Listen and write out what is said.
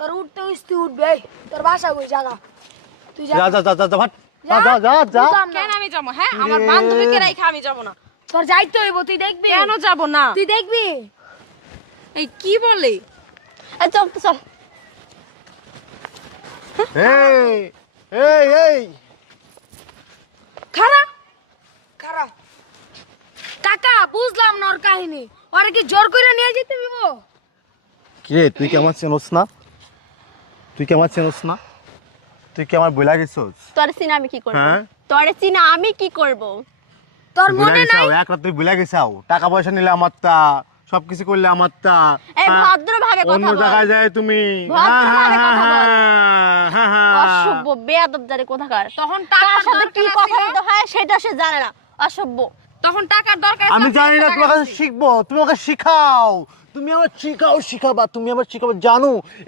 তোর উঠতে উঠতে উঠবে তোর বাসা কই জায়গা তুই যা যা যা যা যা ভাট যা যা যা যা কেন আমি যাবো? হ্যাঁ, আমার বান্ধবীকে রাইখা আমি যাব না। তোর যাইতে হইব তুই দেখবি কেন যাব না? তুই দেখবি এই কি বলে? চল তো চল। এই এই এই খারা খারা কাকা বুঝলাম না ওর কাহিনী ওরে কি জোর করে নিয়ে যেতে হইব কে তুই কি আমার চেনস না তুই কি আমার চেনস না তুই কি আমার বইলা গেছস তোরে চিনা আমি কি করব? হ্যাঁ? তোরে চিনা আমি কি করব? তোর তুই মনে নাই এক রাত তুই বইলা গেছাও টাকা পয়সা নিলে আমারটা সবকিছু করলে আমারটা এই ভদ্রভাবে কথা অন্য বল। জায়গায় যায় তুমি ভদ্রভাবে কথা বল। হ্যাঁ। অসভ্য বেয়াদব জারে কোথাকার। তখন কার টাকার সাথে কি দরকার কথা ছিল। বলতে হয় সেটা সে জানে না। অসভ্য। তখন টাকার দরকার ছিল, আমি জানি না টাকা তোমার কাছে দিছি। শিখবো তুমি আমাকে শিখাও তুমি আমার শিখাও শিখাবা তুমি আমার শিখাবা জানো